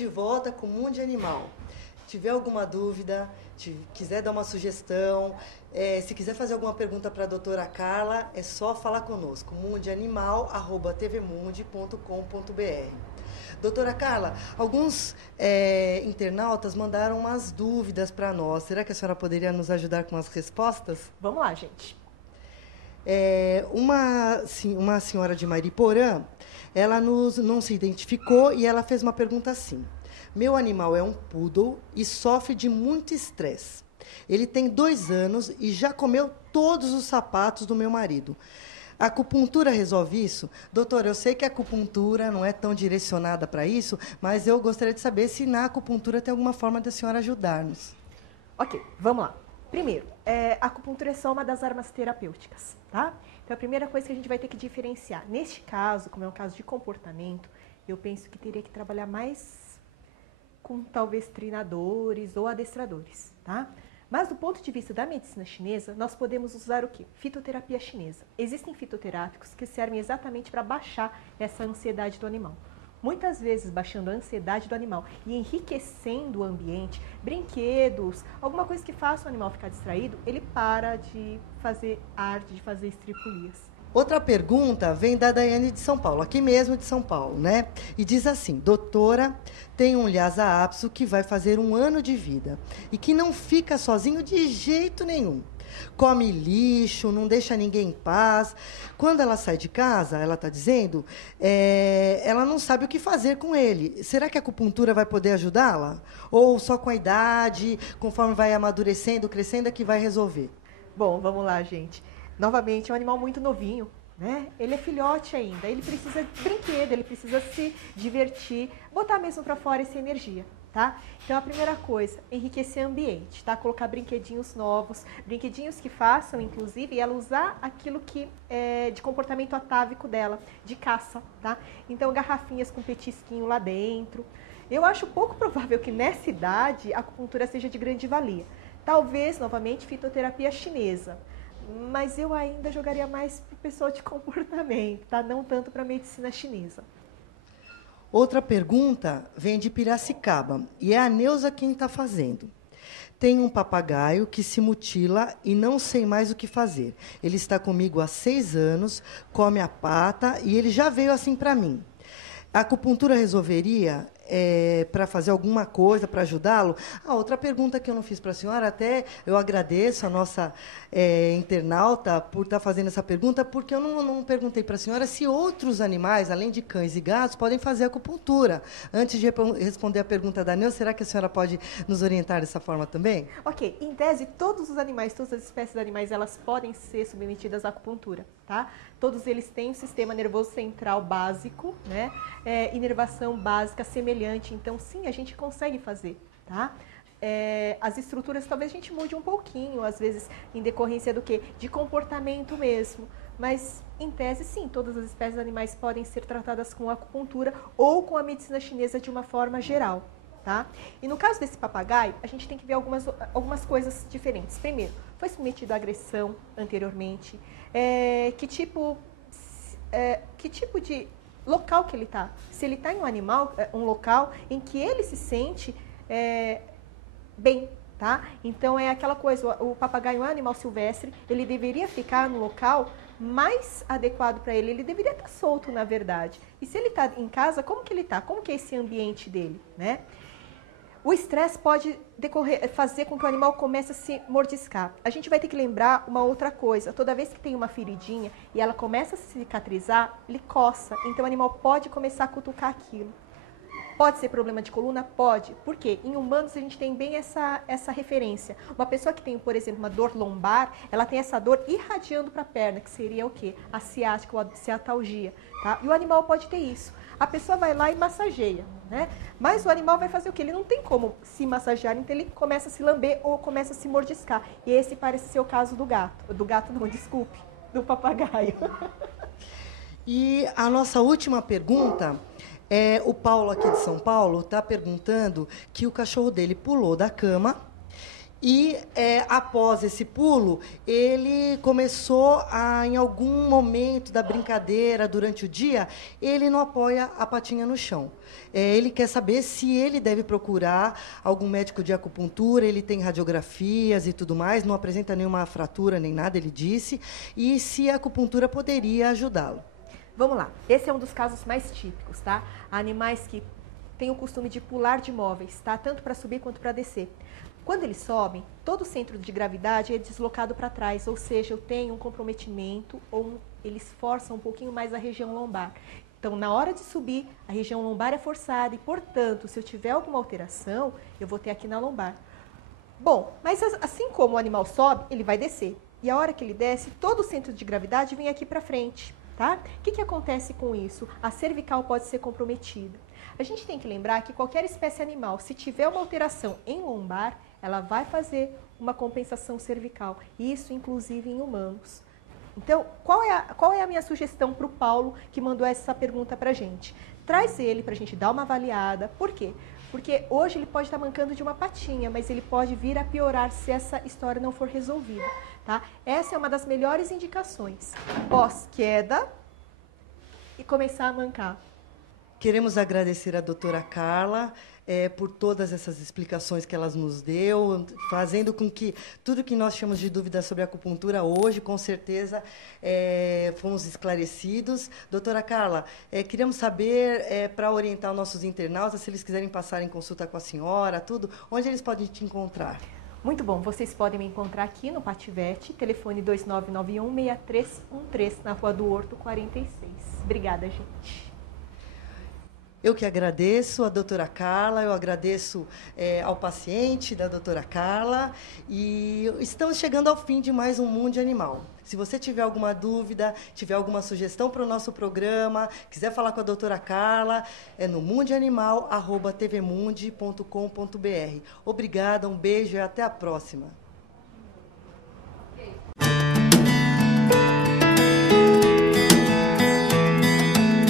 de volta com o Mundo Animal. Tiver alguma dúvida, quiser dar uma sugestão, se quiser fazer alguma pergunta para a doutora Carla, é só falar conosco, mundianimal@tvmundi.com.br. Doutora Carla, alguns internautas mandaram umas dúvidas para nós. Será que a senhora poderia nos ajudar com as respostas? Vamos lá, gente. Uma senhora de Mariporã, ela não se identificou e ela fez uma pergunta assim. Meu animal é um poodle e sofre de muito estresse. Ele tem 2 anos e já comeu todos os sapatos do meu marido. A acupuntura resolve isso? Doutora, eu sei que a acupuntura não é tão direcionada para isso, mas eu gostaria de saber se na acupuntura tem alguma forma da senhora ajudar-nos. Ok, vamos lá. Primeiro, a acupuntura é só uma das armas terapêuticas, tá? Então, a primeira coisa que a gente vai ter que diferenciar. Neste caso, como é um caso de comportamento, eu penso que teria que trabalhar mais com talvez treinadores ou adestradores, tá? Mas do ponto de vista da medicina chinesa, nós podemos usar o quê? Fitoterapia chinesa. Existem fitoterápicos que servem exatamente para baixar essa ansiedade do animal. Muitas vezes baixando a ansiedade do animal e enriquecendo o ambiente, brinquedos, alguma coisa que faça o animal ficar distraído, ele para de fazer arte, de fazer estripulias. Outra pergunta vem da Daiane de São Paulo, aqui mesmo de São Paulo, né? E diz assim, doutora, tem um Lhasa Apso que vai fazer 1 ano de vida e que não fica sozinho de jeito nenhum. Come lixo, não deixa ninguém em paz. Quando ela sai de casa, ela está dizendo, ela não sabe o que fazer com ele. Será que a acupuntura vai poder ajudá-la? Ou só com a idade, conforme vai amadurecendo, crescendo, é que vai resolver? Bom, vamos lá, gente. Novamente, é um animal muito novinho, né? Ele é filhote ainda, ele precisa de brinquedo, ele precisa se divertir, botar mesmo para fora essa energia, tá? Então, a primeira coisa, enriquecer o ambiente, tá? Colocar brinquedinhos novos, brinquedinhos que façam, inclusive, ela usar aquilo que é de comportamento atávico dela, de caça, tá? Então, garrafinhas com petisquinho lá dentro. Eu acho pouco provável que nessa idade a acupuntura seja de grande valia. Talvez, novamente, fitoterapia chinesa. Mas eu ainda jogaria mais para o pessoal de comportamento, tá? Não tanto para a medicina chinesa. Outra pergunta vem de Piracicaba, e é a Neuza quem está fazendo. Tem um papagaio que se mutila e não sei mais o que fazer. Ele está comigo há 6 anos, come a pata e ele já veio assim para mim. A acupuntura resolveria para fazer alguma coisa, para ajudá-lo? Outra pergunta que eu não fiz para a senhora, até eu agradeço a nossa internauta por estar fazendo essa pergunta, porque eu não perguntei para a senhora se outros animais, além de cães e gatos, podem fazer acupuntura. Antes de responder a pergunta da Neu, será que a senhora pode nos orientar dessa forma também? Ok, em tese, todos os animais, todas as espécies de animais, elas podem ser submetidas à acupuntura, tá? Todos eles têm um sistema nervoso central básico, né? Inervação básica semelhante. Então, sim, a gente consegue fazer, tá? As estruturas, talvez a gente mude um pouquinho, às vezes, em decorrência do quê? De comportamento mesmo. Mas, em tese, sim, todas as espécies de animais podem ser tratadas com acupuntura ou com a medicina chinesa de uma forma geral, tá? E no caso desse papagaio, a gente tem que ver algumas coisas diferentes. Primeiro, foi submetido a agressão anteriormente? Que tipo de local que ele está? Se ele está em um local em que ele se sente bem, tá? Então é aquela coisa, o papagaio é um animal silvestre, ele deveria ficar no local mais adequado para ele, ele deveria estar solto, na verdade. E se ele está em casa, como que ele está? Como que é esse ambiente dele, né? O estresse pode fazer com que o animal comece a se mordiscar. A gente vai ter que lembrar uma outra coisa. Toda vez que tem uma feridinha e ela começa a cicatrizar, ele coça. Então o animal pode começar a cutucar aquilo. Pode ser problema de coluna? Pode. Por quê? Em humanos a gente tem bem essa referência. Uma pessoa que tem, por exemplo, uma dor lombar, ela tem essa dor irradiando para a perna, que seria o quê? A ciática ou a ciatalgia. Tá? E o animal pode ter isso. A pessoa vai lá e massageia, né? Mas o animal vai fazer o quê? Ele não tem como se massagear, então ele começa a se lamber ou começa a se mordiscar. E esse parece ser o caso do gato. Do gato não, desculpe, do papagaio. E a nossa última pergunta, o Paulo aqui de São Paulo está perguntando que o cachorro dele pulou da cama E, após esse pulo, ele começou a, em algum momento da brincadeira, durante o dia, ele não apoia a patinha no chão. Ele quer saber se ele deve procurar algum médico de acupuntura, ele tem radiografias e tudo mais, não apresenta nenhuma fratura nem nada, ele disse, e se a acupuntura poderia ajudá-lo. Vamos lá, esse é um dos casos mais típicos, tá? Animais que têm o costume de pular de móveis, tá? Tanto para subir quanto para descer. Quando eles sobem, todo o centro de gravidade é deslocado para trás, ou seja, eu tenho um comprometimento ou eles forçam um pouquinho mais a região lombar. Então, na hora de subir, a região lombar é forçada e, portanto, se eu tiver alguma alteração, eu vou ter aqui na lombar. Bom, mas assim como o animal sobe, ele vai descer. E a hora que ele desce, todo o centro de gravidade vem aqui para frente, tá? O que acontece com isso? A cervical pode ser comprometida. A gente tem que lembrar que qualquer espécie animal, se tiver uma alteração em lombar, ela vai fazer uma compensação cervical, isso inclusive em humanos. Então, qual é a minha sugestão para o Paulo, que mandou essa pergunta para a gente? Traz ele para a gente dar uma avaliada. Por quê? Porque hoje ele pode estar mancando de uma patinha, mas ele pode vir a piorar se essa história não for resolvida. Tá? Essa é uma das melhores indicações. Pós-queda e começar a mancar. Queremos agradecer a doutora Carla por todas essas explicações que ela nos deu, fazendo com que tudo que nós tínhamos de dúvida sobre a acupuntura hoje, com certeza, fomos esclarecidos. Doutora Carla, queríamos saber, para orientar os nossos internautas, se eles quiserem passar em consulta com a senhora, tudo, onde eles podem te encontrar? Muito bom, vocês podem me encontrar aqui no Pativete, telefone 2991-6313, na Rua do Horto, 46. Obrigada, gente. Eu que agradeço a doutora Carla, eu agradeço ao paciente da doutora Carla e estamos chegando ao fim de mais um Mundo Animal. Se você tiver alguma dúvida, tiver alguma sugestão para o nosso programa, quiser falar com a doutora Carla, é no mundianimal@tvmundi.com.br. Obrigada, um beijo e até a próxima.